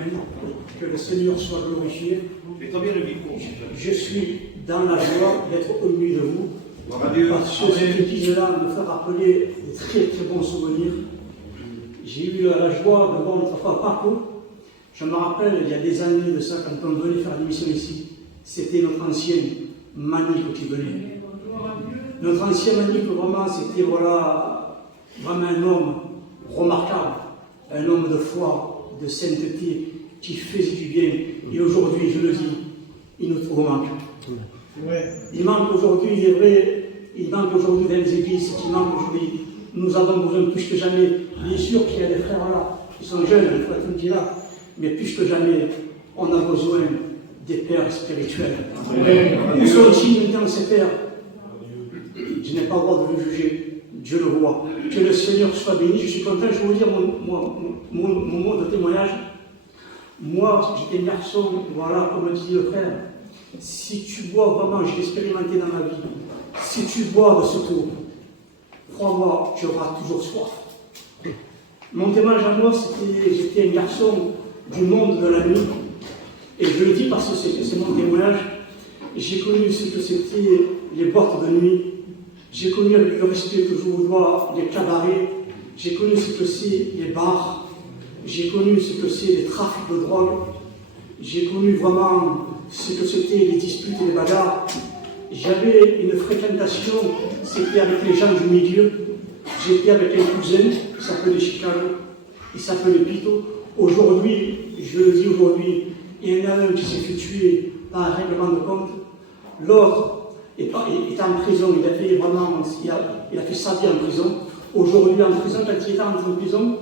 Amen. Que le Seigneur soit glorifié. Je suis dans la joie d'être au milieu de vous. Parce que ce que disent là me fait rappeler de très très bons souvenirs. J'ai eu la joie de voir notre frère Paco. Je me rappelle, il y a des années de ça, quand on venait faire l'émission ici, c'était notre ancien Manique qui venait. Notre ancien Manique, vraiment, c'était vraiment un homme remarquable, un homme de foi, de sainteté, qui faisait du bien. Et aujourd'hui, je le dis, il nous manque. Il manque aujourd'hui, il est vrai, il manque aujourd'hui dans les églises, il manque aujourd'hui. Nous avons besoin plus que jamais. Bien sûr qu'il y a des frères là, qui sont jeunes, il faut être dit là, mais plus que jamais, on a besoin des pères spirituels. Où sont-ils maintenant ces pères? Je n'ai pas le droit de le juger, Dieu le voit. Que le Seigneur soit béni. Je suis content, je vais vous dire mon mot de témoignage. Moi, j'étais un garçon, voilà, comme dit le frère, si tu bois vraiment, je l'ai expérimenté dans ma vie, si tu bois de ce tour, crois-moi, tu auras toujours soif. Mon témoignage à moi, j'étais un garçon du monde de la nuit, et je le dis parce que c'est mon témoignage. J'ai connu ce que c'était les boîtes de nuit, j'ai connu avec le respect que je vous dois les cabarets, j'ai connu ce que c'est les bars, j'ai connu ce que c'est les trafics de drogue, j'ai connu vraiment ce que c'était les disputes et les bagarres. J'avais une fréquentation, c'était avec les gens du milieu. J'étais avec un cousin qui s'appelait Chicago, il s'appelait Pito. Aujourd'hui, je le dis aujourd'hui, il y en a un qui s'est fait tuer par un règlement de compte. L'autre est en prison, il a fait sa vie en prison. Aujourd'hui, en prison, quand il était en prison,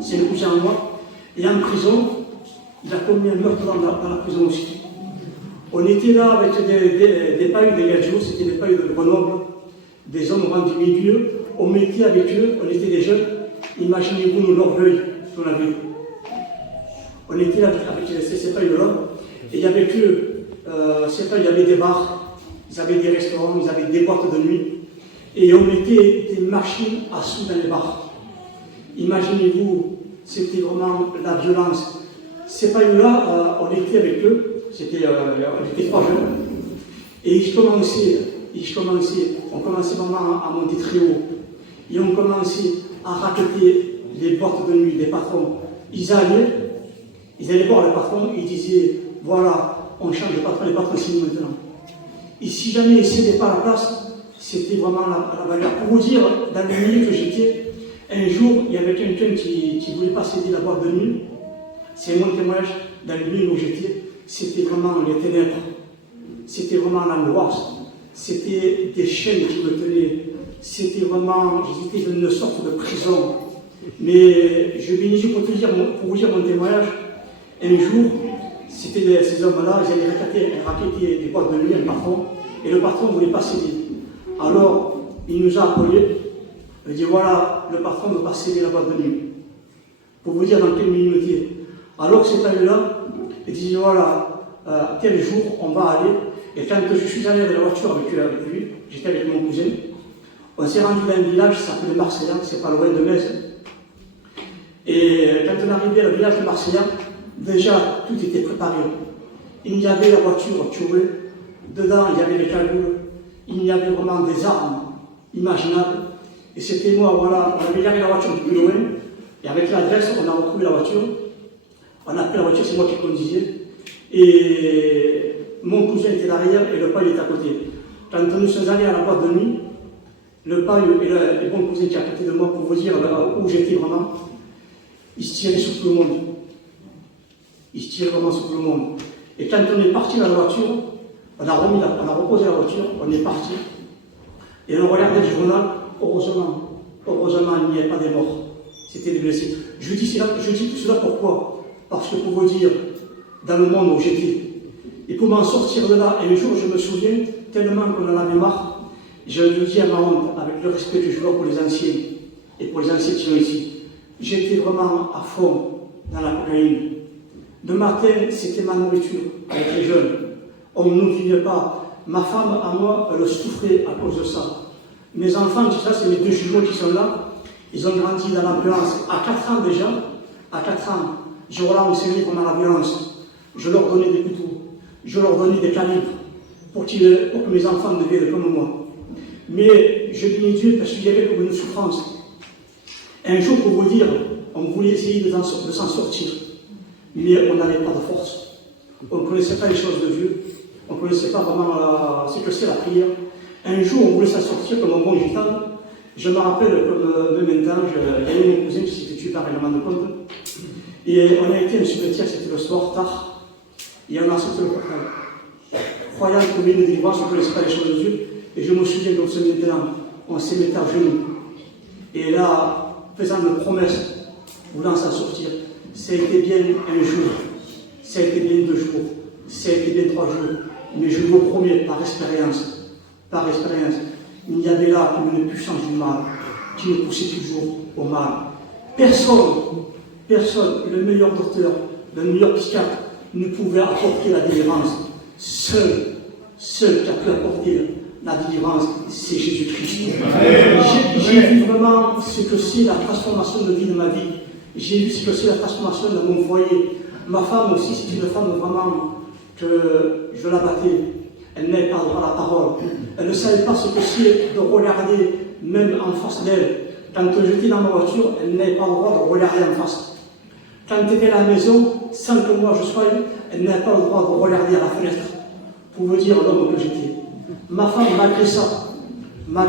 c'est le cousin à moi, et en prison, il a commis un meurtre dans la prison aussi. On était là avec des pailles de Gadjo, c'était des pailles de Grenoble, des hommes du milieu, on mettait avec eux, on était des jeunes, imaginez-vous l'orgueil qu'on avait. On était là avec ces pailles de l'homme, et il y avait eux, ces pailles, il y avait des bars, ils avaient des restaurants, ils avaient des boîtes de nuit, et on mettait des machines à sous dans les bars. Imaginez-vous, c'était vraiment la violence. Ces pailles-là, on était avec eux, on était 3 jeunes, et on commençait vraiment à monter très haut, et on commençait à raqueter les boîtes de nuit des patrons. Ils allaient voir le patron, ils disaient, voilà, on change de patron, les patrons signent maintenant. Et si jamais ils ne cédaient pas la place, c'était vraiment la bagarre. Pour vous dire, dans le milieu que j'étais, un jour, il y avait quelqu'un qui ne voulait pas céder la boîte de nuit. C'est mon témoignage, dans le milieu où j'étais, c'était vraiment les ténèbres, c'était vraiment l'angoisse, c'était des chaînes qui me tenaient, c'était vraiment, j'étais dans une sorte de prison. Mais je bénis pour vous dire mon témoignage, un jour, c'était ces hommes-là, ils allaient raqueter des boîtes de nuit, un patron, et le patron ne voulait pas céder. Alors, il nous a appelés, il dit voilà, le patron ne veut pas céder la boîte de nuit. Pour vous dire dans quelle minute. Alors c'est allé-là, il dit voilà, tel jour on va aller. Et quand je suis allé avec la voiture avec lui, j'étais avec mon cousin, on s'est rendu dans un village qui s'appelait Marseillan, c'est pas loin de Metz. Et quand on est arrivé au village de Marseillan, déjà tout était préparé. Il y avait la voiture turée, dedans il y avait les cagoules, il y avait vraiment des armes imaginables. Et c'était moi, voilà, on avait garé la voiture plus loin, et avec l'adresse, on a retrouvé la voiture. On a pris la voiture, c'est moi qui conduisais. Et mon cousin était derrière et le paille était à côté. Quand nous sommes allés à la boîte de nuit, le paille et mon cousin qui est à côté de moi, pour vous dire où j'étais vraiment, il se tirait sur tout le monde. Il se tirait vraiment sur tout le monde. Et quand on est parti dans la voiture, on a reposé la voiture, on est parti. Et on regardait le journal, heureusement, il n'y avait pas des morts. C'était des blessés. Je dis tout cela pourquoi? Parce que pour vous dire, dans le monde où j'étais, et pour m'en sortir de là, et un jour je me souviens, tellement qu'on en avait marre, je le dis à ma honte, avec le respect que je dois pour les anciens, et pour les anciens qui sont ici, j'étais vraiment à fond dans la cocaïne. Le matin, c'était ma nourriture, avec les jeunes. On ne nous vivait pas. Ma femme, à moi, elle souffrait à cause de ça. Mes enfants, tout ça, c'est mes 2 jumeaux qui sont là. Ils ont grandi dans l'ambulance à 4 ans déjà. À 4 ans, je leur enseigné comment la violence. Je leur donnais des couteaux, je leur donnais des calibres pour que mes enfants deviennent comme moi. Mais je bénis Dieu parce qu'il y avait comme une souffrance. Un jour, pour vous dire, on voulait essayer de s'en sortir, mais on n'avait pas de force. On ne connaissait pas les choses de Dieu, on ne connaissait pas vraiment ce que c'est la prière. Un jour, on voulait s'en sortir comme un bon gitan. Je me rappelle, comme même temps, il y avait mon cousin qui s'était tué par règlement de compte. Et on a été à un cimetière, c'était le soir, tard, et on a sorti le portail. Croyant que une délivrance, on ne connaissait pas les choses de Dieu. Et je me souviens qu'on se mettait là, on s'est mis à genoux. Et là, faisant une promesse, voulant s'en sortir, ça a été bien un jour, ça a été bien 2 jours, ça a été bien 3 jours. Mais je vous promets, par expérience, il y avait là comme une puissance du mal qui nous poussait toujours au mal. Personne, le meilleur docteur, le meilleur psychiatre, ne pouvait apporter la délivrance. Seul qui a pu apporter la délivrance, c'est Jésus-Christ. J'ai vu vraiment ce que c'est la transformation de vie de ma vie. J'ai vu ce que c'est la transformation de mon foyer. Ma femme aussi, c'est une femme vraiment que je la battais. Elle n'avait pas droit à la parole. Elle ne savait pas ce que c'est de regarder même en face d'elle. Quand j'étais dans ma voiture, elle n'avait pas le droit de regarder en face. Quand elle était à la maison, sans que moi je sois, elle n'avait pas le droit de regarder à la fenêtre pour me dire l'homme que j'étais. Ma femme, malgré ça, ma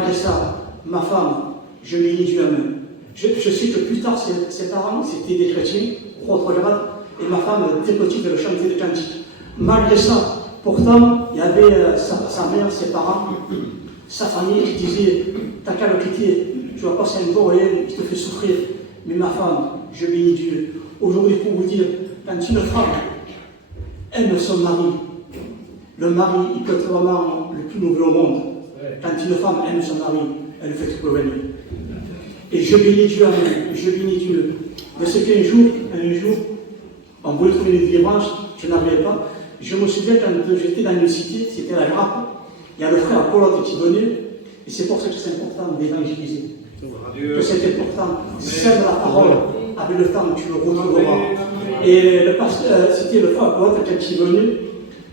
femme, je bénis Dieu à main. Je sais que plus tard, ses parents, c'était des chrétiens, autre grade, et ma femme, très petite, elle chantait des cantiques. Malgré ça, pourtant, il y avait sa mère, ses parents, sa famille qui disait, t'as qu'à le quitter, tu vas passer un beau rien qui te fait souffrir. Mais ma femme, je bénis Dieu. Aujourd'hui, pour vous dire, quand une femme aime son mari, le mari, il peut être vraiment le plus noble au monde. Quand une femme aime son mari, elle fait tout pour venir. Et je bénis Dieu, je bénis Dieu. De ce qu'un jour, on voulait trouver une délivrance, je n'arrivais pas. Je me souviens quand j'étais dans une cité, c'était la Grappe, il y a le frère Apollote qui venait, et c'est pour ça que c'est important d'évangéliser. Que c'est important. Sème la parole, avec le temps, tu le retrouveras. Et c'était le frère Apollote quand il venait,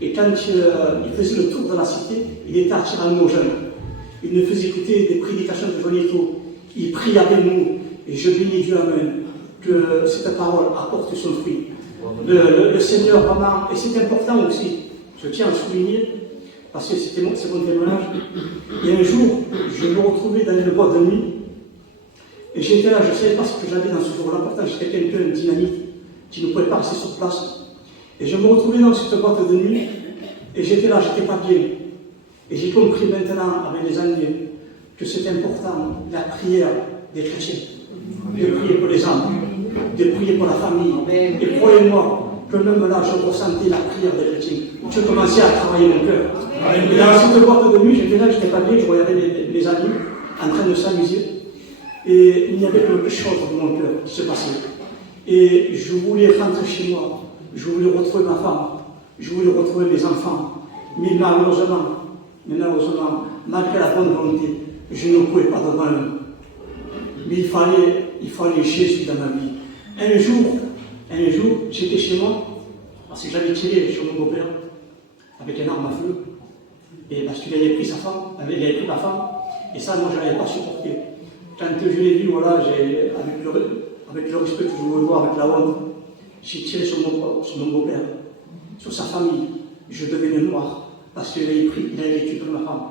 et quand il faisait le tour de la cité, il était attirant nos jeunes. Il nous faisait écouter des prédications de Jonito. Il prie avec nous, et je bénis Dieu, amen, que cette parole apporte son fruit. Le Seigneur, vraiment, et c'est important aussi, je tiens à le souligner, parce que c'est mon témoignage. Et un jour, je me retrouvais dans une boîte de nuit, et j'étais là, je ne savais pas ce que j'avais dans ce jour-là, pourtant j'étais quelqu'un de dynamique, qui ne pouvait pas rester sur place. Et je me retrouvais dans cette boîte de nuit, et j'étais là, j'étais pas bien. Et j'ai compris maintenant, avec les années, que c'est important, la prière des chrétiens, de prier pour les âmes, de prier pour la famille. Et croyez-moi, que même là, je ressentais la prière des chrétiens. Je commençais à travailler mon cœur. Et dans cette boîte de nuit, j'étais là, j'étais pas bien, je regardais les amis en train de s'amuser. Et il y avait quelque chose dans mon cœur qui se passait. Et je voulais rentrer chez moi, je voulais retrouver ma femme, je voulais retrouver mes enfants. Mais malheureusement, malgré la bonne volonté, je ne pouvais pas devant eux. Mais il fallait Jésus dans ma vie. Un jour, j'étais chez moi, parce que j'avais tiré sur mon beau-père avec une arme à feu, et parce qu'il avait pris sa femme, il avait pris ma femme, et ça, moi, je n'avais pas supporté. Quand je l'ai vu, voilà, avec le respect que je voulais voir, avec la honte, j'ai tiré sur mon beau-père, sur sa famille. Je devenais noir, parce qu'il avait tué ma femme.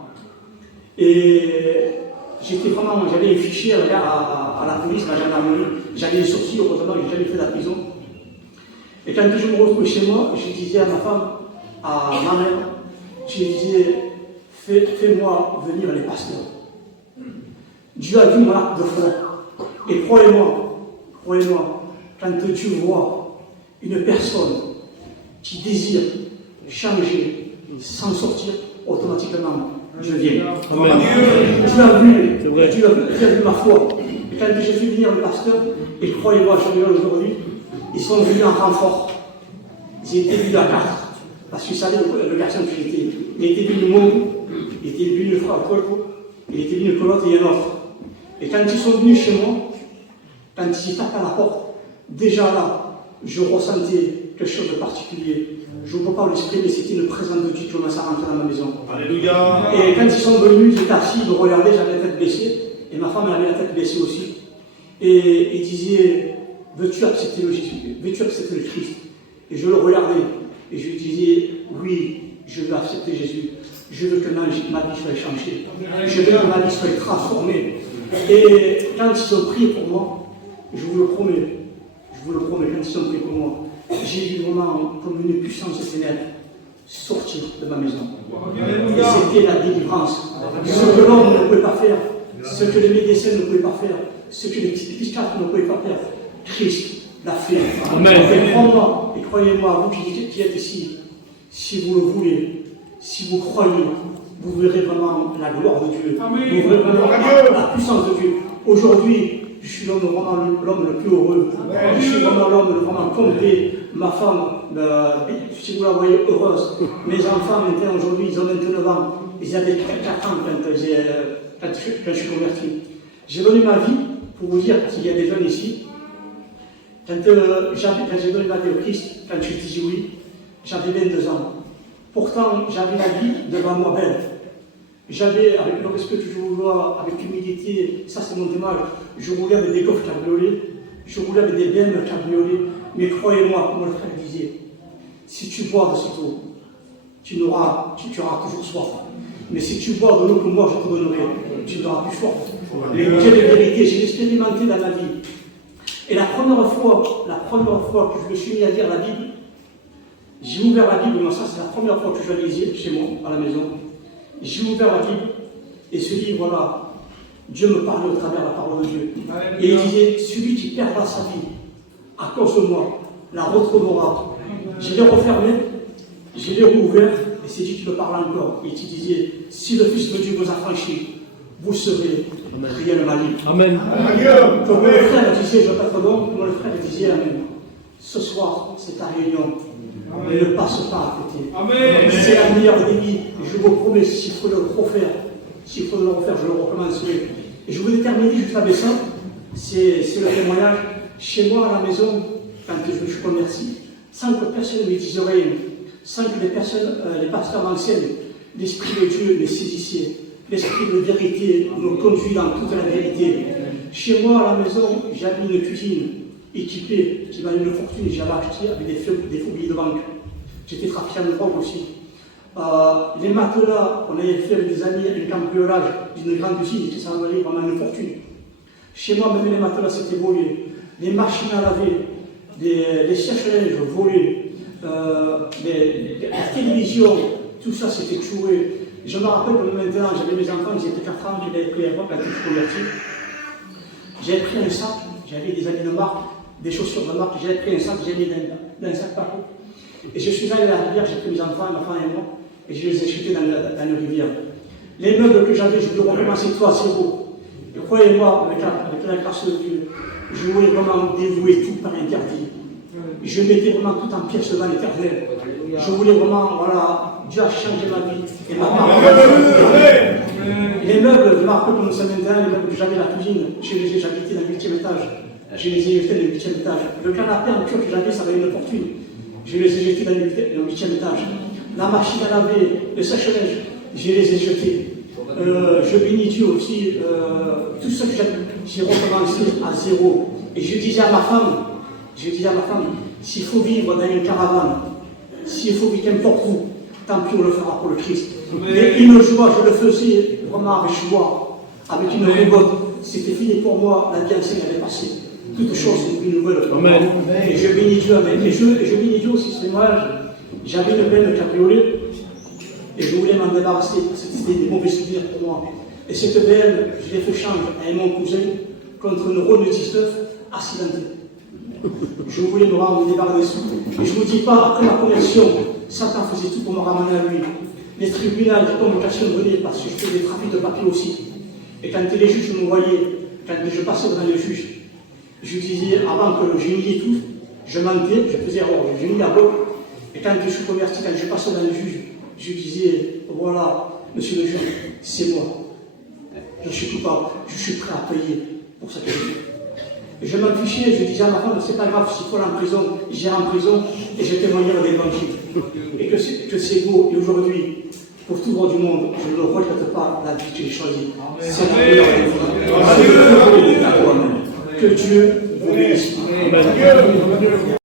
Et j'avais un fichier à la police, à la gendarmerie. J'avais des sourcils, heureusement, je n'ai jamais fait de la prison. Et quand je me retrouvais chez moi, je disais à ma femme, à ma mère, je disais, fais-moi venir les pasteurs. Dieu a vu mon acte de foi. Et croyez-moi, quand tu vois une personne qui désire changer, s'en sortir, automatiquement, je viens. Dieu a vu ma foi. Et quand j'ai fait venir le pasteur, et croyez-moi, je regarde aujourd'hui, ils sont venus en renfort. Ils étaient venus à 4. Parce que vous savez, le garçon que j'étais, il était venu Momo, il était venu le frère Paul, il était venu Colotte et un autre. Et quand ils sont venus chez moi, quand ils tapent à la porte, déjà là, je ressentais quelque chose de particulier. Je ne peux pas l'exprimer, c'était une présence de Dieu qui commençait à rentrer dans ma maison. Alléluia. Et quand ils sont venus, j'étais assis, ils me regardaient, j'avais la tête baissée, et ma femme elle avait la tête baissée aussi. Et ils disaient, veux-tu accepter le Jésus, veux-tu accepter le Christ? Et je le regardais, et je lui disais, oui, je veux accepter Jésus. Je veux que ma vie soit changée. Je veux que ma vie soit transformée. Et quand ils ont prié pour moi, je vous le promets, quand ils ont prié pour moi, j'ai vu vraiment comme une puissance de ténèbres sortir de ma maison. Et c'était la délivrance. Ce que l'homme ne pouvait pas faire, ce que les médecins ne pouvaient pas faire, ce que les psychiatres ne pouvaient pas faire, Christ l'a fait. Et croyez-moi, vous qui êtes ici, si vous le voulez, si vous croyez, vous verrez vraiment la gloire de Dieu. Vous verrez vraiment la puissance de Dieu. Aujourd'hui, je suis l'homme le plus heureux. Je suis vraiment l'homme vraiment complet. Ma femme, si vous la voyez, heureuse. Mes enfants, maintenant, aujourd'hui, ils ont 29 ans. Ils avaient 4 ans quand je suis converti. J'ai donné ma vie, pour vous dire qu'il y a des jeunes ici. Quand j'ai donné ma vie au Christ, quand je dis oui, j'avais 22 ans. Pourtant, j'avais la vie devant moi belle. J'avais, avec le respect que je vous vois, avec l'humilité, ça c'est mon témoignage, je roulais avec des coffres cabriolets, je roulais avec des BM cabriolets, mais croyez-moi, comme le frère disait, si tu bois de cette eau, tu auras toujours soif. Mais si tu bois de l'eau que moi je te donnerai, tu n'auras plus soif. Mais Dieu de vérité, j'ai expérimenté dans ma vie. Et la première fois que je me suis mis à lire la Bible, j'ai ouvert la Bible, moi ça c'est la première fois que je la lisais chez moi, à la maison. J'ai ouvert la Bible, et ce livre-là, Dieu me parlait au travers de la parole de Dieu. Et il disait, celui qui perdra sa vie à cause de moi, la retrouvera. Je l'ai refermé, je l'ai rouvert, et c'est Dieu qui me parle encore. Et qui disait, si le Fils de Dieu vous a franchi, vous serez réellement libre. Amen. Comme le frère disait, je ne pas trop long, comme le frère disait, Amen. Ce soir, c'est ta réunion. Mais ne passe pas à côté. C'est la meilleure des vies. Je vous promets, s'il faut le refaire, je le recommencerai. Et je voulais terminer juste avec ça. C'est le témoignage. Chez moi, à la maison, quand je me suis converti, sans que personne ne me dise rien, sans que les pasteurs m'enseignent, l'Esprit de Dieu les saisissait. L'Esprit de vérité nous conduit dans toute la vérité. Chez moi, à la maison, j'avais une cuisine équipée qui valait une fortune, j'avais acheté avec des faux billets de banque. J'étais trafiquant de drogue aussi. Les matelas, on avait fait avec des amis un cambriolage d'une grande usine qui s'en valait vraiment une fortune. Chez moi, même les matelas s'étaient volés, les machines à laver, les sèche-linges volés, la télévision, tout ça s'était tué. Je me rappelle que maintenant, j'avais mes enfants, ils étaient 4 ans, je l'avais pris à l'époque quand je suis converti. J'avais pris un sac, j'avais des habits de marque, des chaussures de marque, j'avais pris un sac, j'ai mis dans un sac partout. Et je suis allé à la rivière, j'ai pris mes enfants, ma femme et moi, et je les ai jetés dans la rivière. Les meubles que j'avais, je voulais recommencer tout à zéro. Et croyez-moi, avec la grâce de Dieu, je voulais vraiment dévouer tout par interdit. Je mettais vraiment tout en pièces devant l'Éternel. Je voulais vraiment, voilà, Dieu a changé ma vie. Et ma part. Les meubles, je me rappelle comme ça maintenant, les meubles que j'avais à la cuisine, j'habitais dans le 8e étage. Je les ai jetés dans le 8e étage. Le canapé en cuir que j'avais, ça valait une fortune. Je les ai jetés dans le 8e étage. La machine à laver, le sèche-linge, je les ai jetés. Je bénis Dieu aussi. Tout ce que j'ai recommencé à zéro. Et je disais à ma femme, s'il faut vivre dans une caravane, s'il faut vivre n'importe où, tant pis on le fera pour le Christ. Mais une joie, je le faisais vraiment avec joie, avec une révolte. C'était fini pour moi, la vie ancienne avait passé. Toutes choses sont une nouvelle. Et je bénis Dieu, amen. Et je bénis Dieu aussi, c'est moi. J'avais une belle cabriolet et je voulais m'en débarrasser parce que c'était des mauvais souvenirs pour moi. Et cette belle, je l'ai fait changer à mon cousin contre une Renault 19 accidentée. Je voulais me débarrasser. Et je ne vous dis pas, après ma conversion, Satan faisait tout pour me ramener à lui. Les tribunaux de convocation venaient parce que je faisais des trafics de papier aussi. Et quand les juges me voyaient, quand je passais devant les juges, je disais, avant que je nie tout, je mentais, je faisais erreur, je niais à bloc. Et quand je suis converti, quand je passais dans le juge, je disais, voilà, monsieur le juge, c'est moi. Je suis coupable, je suis prêt à payer pour cette chose. Je m'affichais, je disais à ma femme, c'est pas grave, s'il faut aller en prison, j'irai en prison et je témoignerai des banquiers. Et que c'est beau. Et aujourd'hui, pour tout le monde du monde, je ne regrette pas la vie que j'ai choisie. C'est la meilleure des fois. Que Dieu vous bénisse.